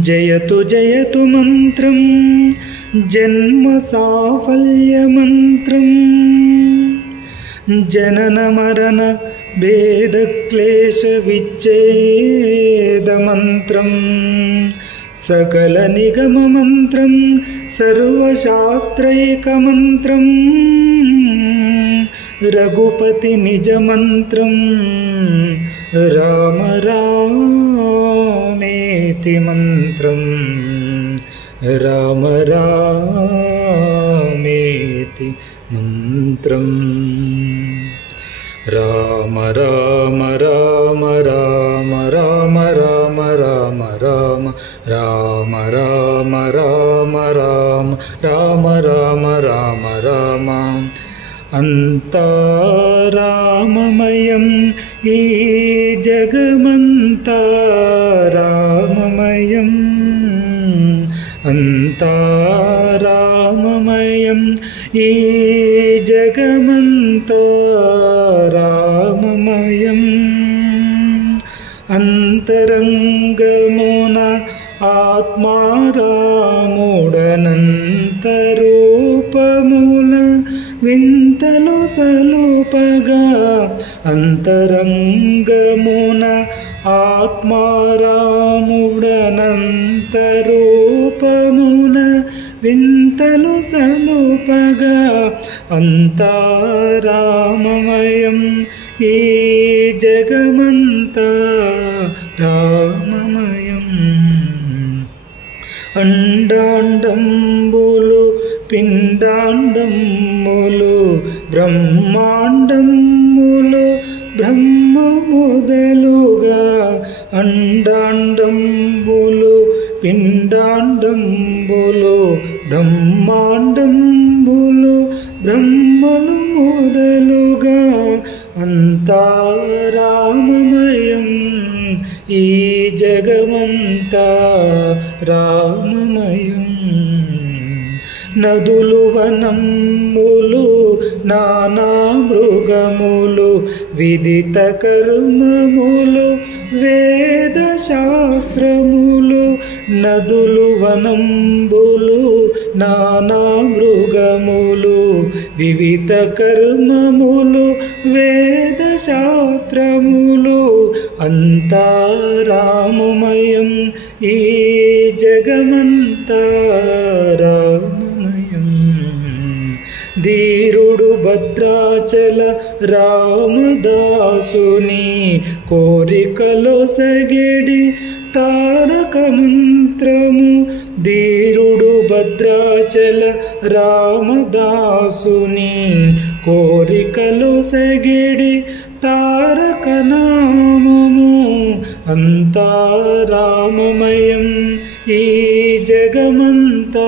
జయతు జయతు మంత్రం జన్మ సాఫల్య మంత్రం జనన మరణ భేద క్లేశ విచ్ఛేద మంత్రం సకల నిగమ మంత్రం సర్వశాస్త్రైక మంత్రం రఘుపతి నిజ మంత్రం రామ రామేతి మంత్రం రామ రామేతి మంత్రం రామ రామ రామ రామ రామ రామ రామ రామ రామ రామ రామ రామ రామ రామ రామ రామ అంతా రామమయం ఈ జగమంతా రామమయం అంతా రామమయం ఈ జగమంతా రామమయం అంతరంగమున ఆత్మారాముడనంతరూపముల వింతలు సలుపగా అంతరంగమున ఆత్మారాముడనంతరూపమున వింతలు సలుపగా అంతా రామమయం ఈ జగమంతా రామమయం అండాండంబులు పిండాండములు బ్రహ్మాండములు బ్రహ్మ మొదలుగా అండాండంబులు పిండాండంబులు బ్రహ్మాండంబులు బ్రహ్మలు మొదలుగా అంతా రామమయం ఈ జగమంతా రామమయం నదులు వనములు నానా మృగములు విదిత కర్మములు వేద శాస్త్రములు నదులు వనంబులు నానా మృగములు వివిధ కర్మములు వేద శాస్త్రములు అంతా రామమయం ఈ జగమంతా రామమయం ధీరుడు భద్రాచల రామదాసుని కోరికలో సగెడి తారక మంత్రము ధీరుడు భద్రాచల రామదాసుని కోరికలో సగెడి తారక నామము అంతా రామమయం ఈ జగమంతా